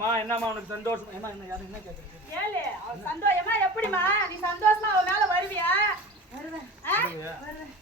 அம்மா என்னம்மா உனக்கு சந்தோஷம்? ஏமா என்ன யாரும் என்ன கேட்குறீங்க ஏழு அவ சந்தோஷமா எப்படிம்மா? நீ சந்தோஷமா அவ மேல வருவியா? வருவேன்.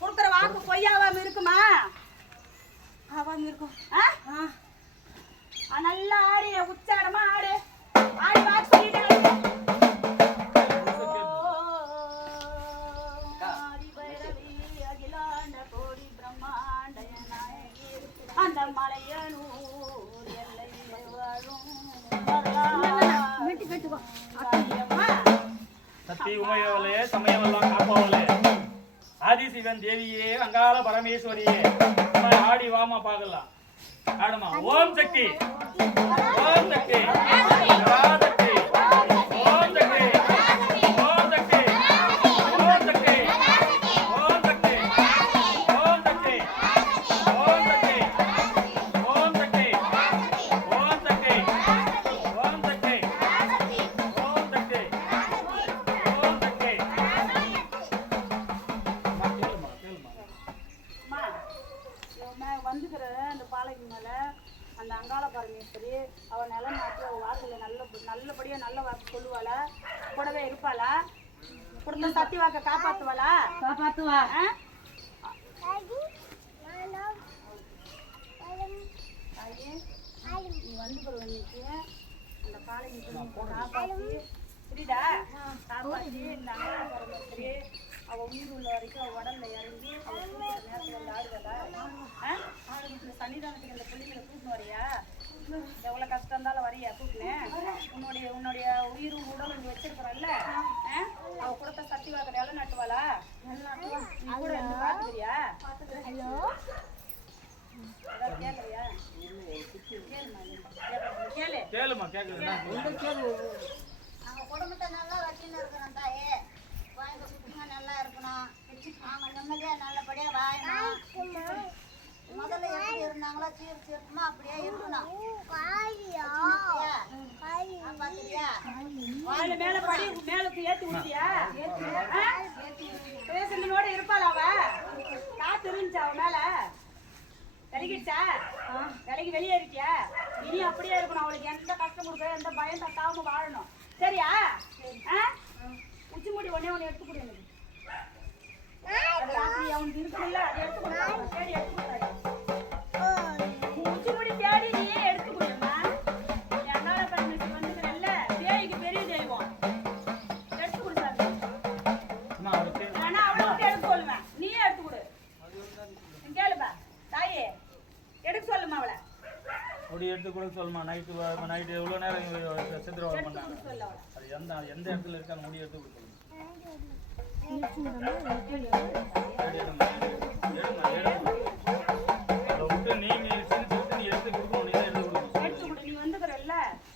கொடுக்குற வாக்கு பொய்யாவாம இருக்குமா? ஆவாம இருக்கும். ஆ? ஆ, நல்லா ஆடு ஆதிசிவன் தேவியே அங்காள பரமேஸ்வரியே. ஆடி வாமா பார்க்கலாம். ஆடுமா? ஓம் சக்தி. காப்பாத்துவாளா காப்பாத்துவா நீ வந்துக்கிற இன்னைக்கு அந்த பாலைக்கு காப்பாத்தி. புரியுதா? காப்பாத்தி. இந்த அங்காள பரமேஸ்வரி அவ உயிர் உள்ள வரைக்கும் அவ உடல்ல இறங்கி அவ நேரத்துல வந்து ஆடுவதா? ஆ? இந்த சன்னிதானத்துக்கு இந்த பிள்ளைங்களை கூட்டின்னு வரியா? எவ்வளவு கஷ்டம் இருந்தாலும் வரியா கூட்டினேன் உன்னுடைய உன்னுடைய உயிரும் உடலும் நீ வச்சிருக்கிறல்ல? அவ கொடுத்த சக்தி வாக்க நில நட்டுவாளா நீ கூட இருந்து கேளுமா கேக்குதுன்னா நாங்க குடும்பத்தை நல்லா வச்சுன்னு இருக்கிறோம் தாயே. நல்லா இருக்கணும். நாங்க நிம்மதியா நல்லபடியா வாழணும். முதல்ல எப்படி இருந்தாங்களோ சீர் சீர்க்குமா அப்படியே இருக்கணும். வாயில மேல படி மேலுக்கு ஏத்தி விட்டியா பேசுனோட இருப்பாளா அவ? காத்து இருந்துச்சா அவ மேல? விலகிடுச்சா? விலகி வெளியேறிட்டியா? இனி அப்படியே இருக்கணும். அவளுக்கு எந்த கஷ்டம் கொடுக்க எந்த பயம் தட்டாம வாழணும். சரியா? ஆ? உச்சி முடி ஒண்ணே ஒண்ணு எடுத்து கொடு எனக்கு. அது ராத்திரி அவனுக்கு இருக்குல்ல அதை எடுத்து கொடு தேடி எடுத்து கொடுத்தாரு அப்படி எடுத்து கூட சொல்லுமா நைட்டு நைட்டு எவ்வளோ நேரம் சித்திரவதை பண்ணாங்க? கொடு அது எந்த எந்த இடத்துல இருக்க? அந்த முடி எடுத்து அதை விட்டு நீங்க எடுத்து கொடுக்கணும். எடுத்து கொடுக்கணும். எடுத்து கொடு நீ வந்துக்கிறல்ல.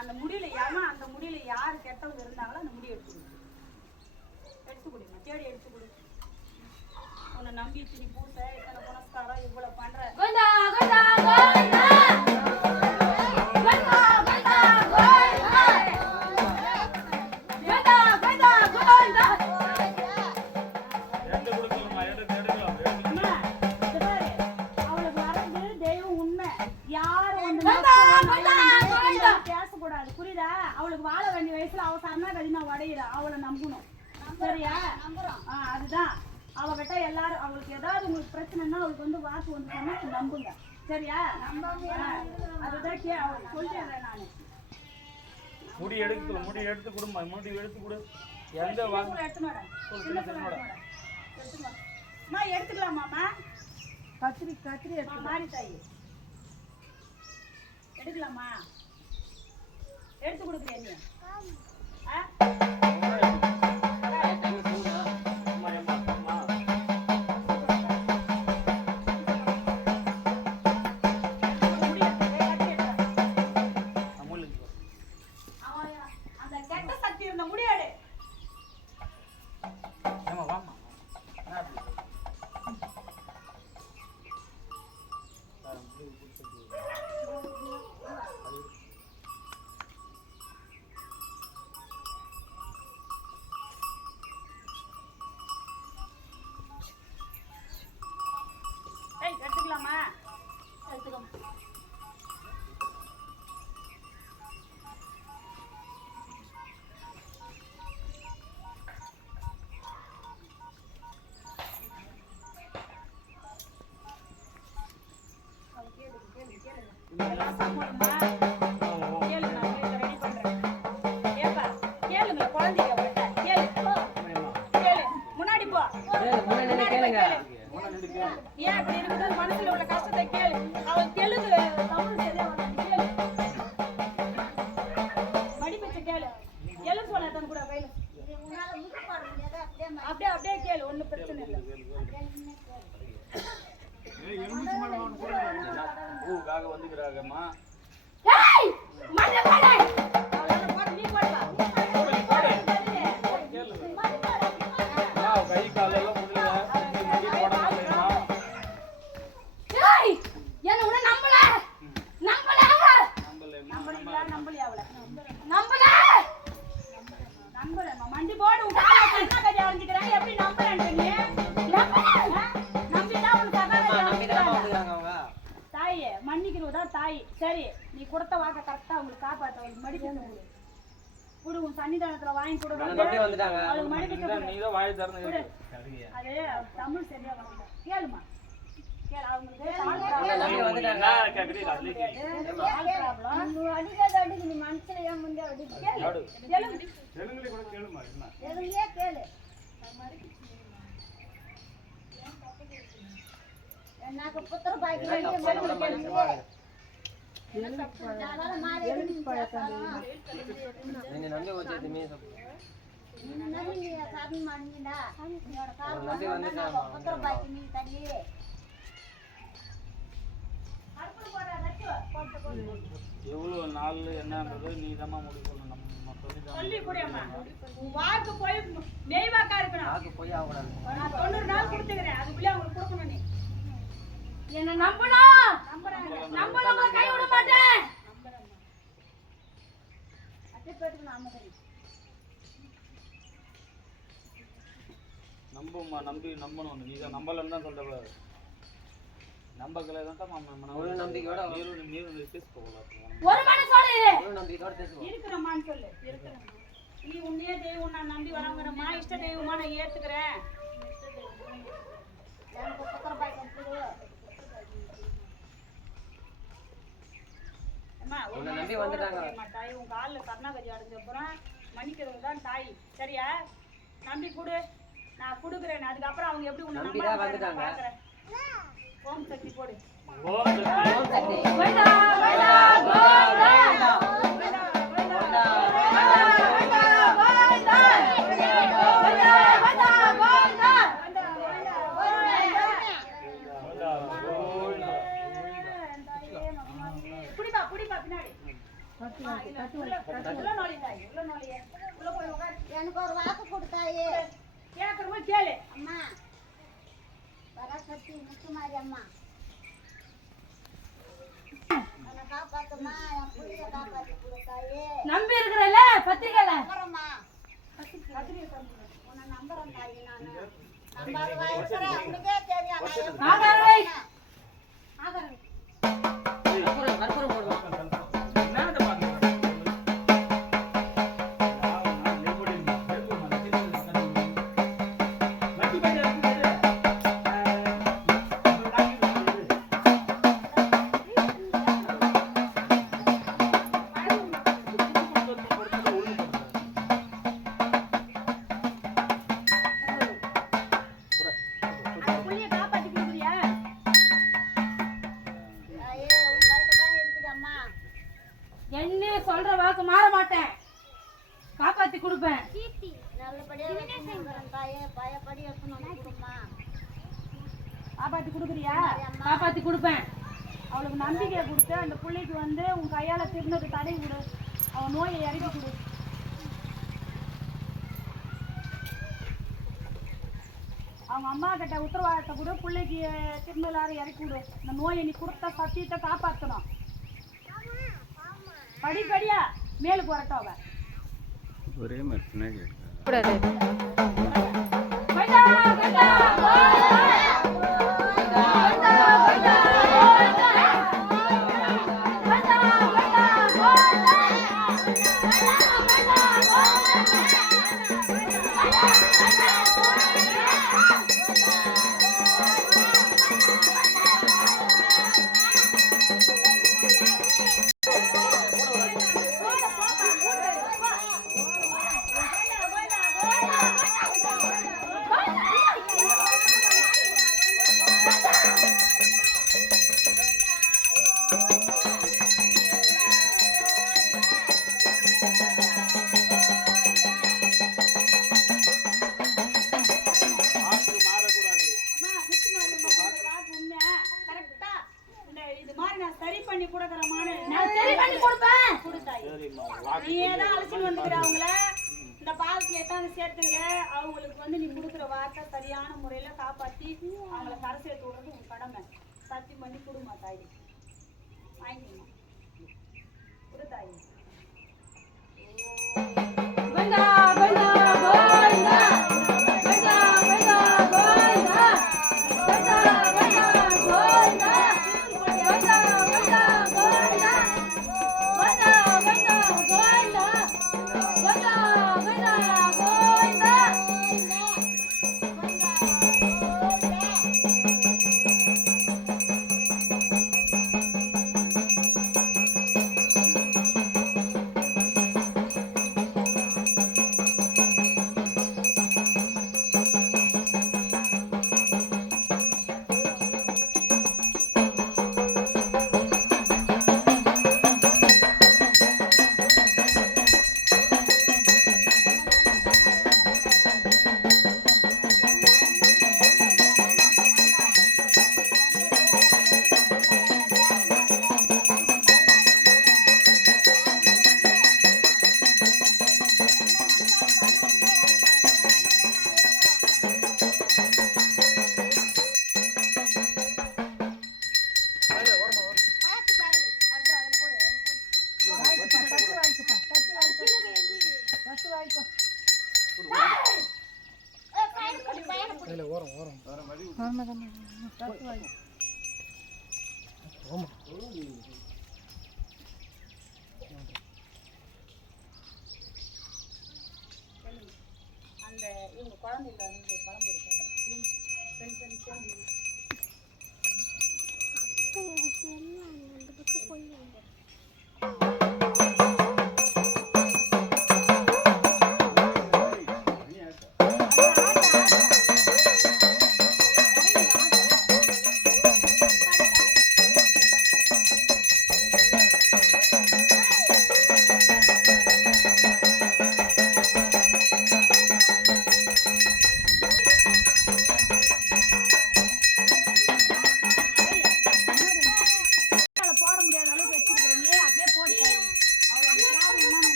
அந்த முடியில ஏமா அந்த முடியில யார் கெட்டவங்க இருந்தாங்களோ அந்த முடியை எடுத்து கொடு எடுத்து கொடுமா தேடி எடுத்து கொடு உன்னை நம்பி இத்தனை பூசை காசு ஒன்று சொன்னா நம்புங்க. சரியா? அதுதான் கே சொல்லிடுறேன் நான். முடி எடுத்து முடி எடுத்து கொடுமா முடி எடுத்து கொடு. எந்த வாங்க எடுத்துக்கலாமா எடுத்துக்கலாமாமா கத்திரி கத்திரி எடுத்து மாறி தாய். எடுக்கலாமா? எடுத்து கொடுக்குறேன் நீ? ஆ? คนบ้าน வந்திருக்கிறாங்கம்மா. உன் சன்னிதானத்துல வாங்கி கொடுங்க அவளுக்கு மடிக்க நீ அது தமிழ் சரியா வரல கேளுமா கேளு அவங்களுக்கு அடிக்காத அடிக்கு நீ மனசுல ஏன் முந்தே கேளு தெலுங்குல கூட கேளுமா தெலுங்குலயே கேளு నాకు நம்பி வச்சுமே நம்பி எவ்வளோ நாள் என்னன்றது நீ தான் முடிவு பண்ணணும். சொல்லி கூடமா வாக்கு போய் நெய்வாக்கா இருக்கணும். வாக்கு போய் ஆகக்கூடாது. தொண்ணூறு நாள் கொடுத்துக்கிறேன். அதுக்குள்ளே அவங்களுக்கு கொடுக்கணும் நீ. என்ன நம்பணும் நம்பணும் உங்களை கை விட மாட்டேன். நம்புமா நம்பி நம்பணும். நீ தான் நம்பலன்னு தான் சொல்ற நம்பக்கல தான் தான் நம்ம நம்பிக்கையோட நீரு நீரு பேச போகலாம் ஒரு மனசோட ஒரு நம்பிக்கையோட பேசுவோம் சொல்லு. இருக்கிறமா நீ உன்னையே தெய்வம் நான் நம்பி வரவங்கிறமா இஷ்ட தெய்வமா நான் ஏத்துக்கிறேன். அம்மா ஒரு நம்பி வந்துட்டாங்க தாய் உன் காலில் கருணாகதி அடைஞ்ச அப்புறம் மன்னிக்கிறது தான் தாய். சரியா? நம்பி கொடு. நான் கொடுக்குறேன். அதுக்கப்புறம் அவங்க எப்படி உன்னை நம்ப ஓம் சக்தி போடு. ஓம் சக்தி. Govinda Govinda Govinda Govinda, Ang bago nga yung sarap. காப்பாத்தி கொடுப்பேன். அவளுக்கு நம்பிக்கையை கொடுத்து அந்த பிள்ளைக்கு வந்து உன் கையால திருநது தடை கொடு அவன் நோயை இறக்கி கொடு. அவங்க அம்மா கிட்ட உத்தரவாதத்தை கொடு பிள்ளைக்கு திருநள்ளாறு இறக்கி கொடு இந்த நோயை நீ கொடுத்த சத்தியத்தை காப்பாற்றணும் படிப்படியா மேலுக்கு வரட்டும் அவ. ஒரே மாதிரி Thank you. கோயில காப்பாற்றி அவங்களை கரை சேர்த்து விடுறது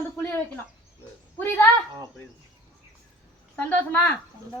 வந்து குளிர வைக்கணும். புரியுதா? சந்தோஷமா? கோவிந்தா,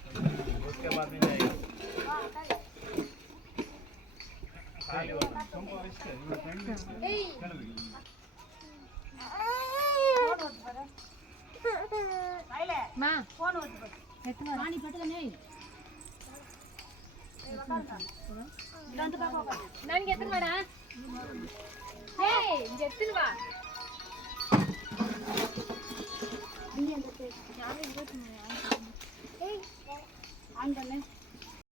उसके बाद में ನನ್ಗೆ ಎತ್ತನ ಮಾಡ ಎತ್ತನ ಬಾ ಯಾರು ಇರ್ಬೇಕು I'm gonna.